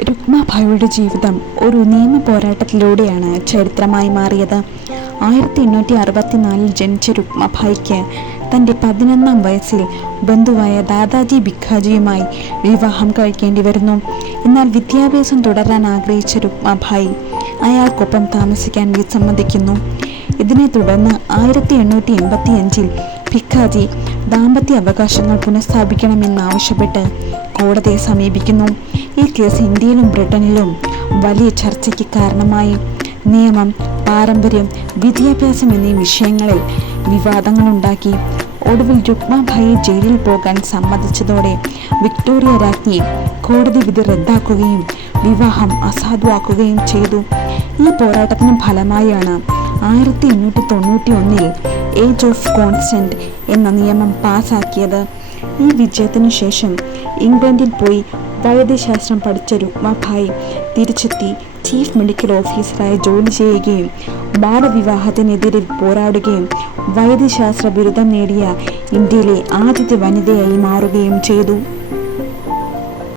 രുക്മാഭായിയുടെ ജീവിതം ഒരു നിയമ പോരാട്ടത്തിലൂടെയാണ് ചരിത്രമായി മാറിയത്. 1864 ജനിച്ച രുക്മാഭായിക്ക് തൻ്റെ 11ാം വയസ്സിൽ ബന്ധുവായ ദാദാജി ഭിക്കാജിയുമായി വിവാഹം കഴിക്കേണ്ടി വരുന്നു. എന്നാൽ വിദ്യാഭ്യാസം തുടരാൻ ആഗ്രഹിച്ച രുക്മാഭായി അയാൾക്കൊപ്പം താമസിക്കാൻ വിസമ്മതിക്കുന്നു. ഇതിനെ തുടർന്ന് 1885 ഭിക്കാജി ദാമ്പത്യ അവകാശങ്ങൾ പുനഃസ്ഥാപിക്കണമെന്നാവശ്യപ്പെട്ട് കോടതിയെ സമീപിക്കുന്നു. ഈ കേസ് ഇന്ത്യയിലും ബ്രിട്ടനിലും വലിയ ചർച്ചയ്ക്ക് കാരണമായി. നിയമം, പാരമ്പര്യം, വിദ്യാഭ്യാസം എന്നീ വിഷയങ്ങളിൽ വിവാദങ്ങളുണ്ടാക്കി. ഒടുവിൽ രുക്മാഭായിയെ ജയിലിൽ പോകാൻ സമ്മതിച്ചതോടെ വിക്ടോറിയ രാജ്ഞി കോടതി വിധി റദ്ദാക്കുകയും വിവാഹം അസാധുവാക്കുകയും ചെയ്തു. ഈ പോരാട്ടത്തിന് ഫലമായാണ് 1891 ഏജ് ഓഫ് കോൺസെന്റ് എന്ന നിയമം പാസാക്കിയത്. ഈ വിജയത്തിനു ശേഷം ഇംഗ്ലണ്ടിൽ പോയി വൈദ്യശാസ്ത്രം പഠിച്ച രുക്മാഭായി തിരിച്ചെത്തി ചീഫ് മെഡിക്കൽ ഓഫീസറായി ജോലി ചെയ്യുകയും ബാലവിവാഹത്തിനെതിരെ പോരാടുകയും വൈദ്യശാസ്ത്ര ബിരുദം നേടിയ ഇന്ത്യയിലെ ആദ്യത്തെ വനിതയായി മാറുകയും ചെയ്തു.